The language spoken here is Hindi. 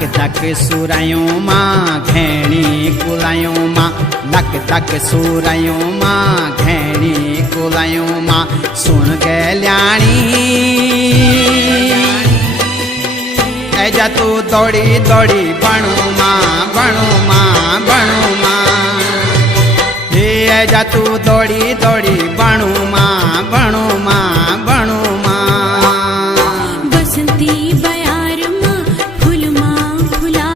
धक धक सुरायों माँ घेणी कुलायों माँ, धक धक सुरायों माँ घेणी कुलायों माँ। सुन गल्याणी ऐजा तू दौड़ी दौड़ी बणु माँ बणु माँ बणु माँ। हे ऐजा तू दौड़ी दौड़ी बणु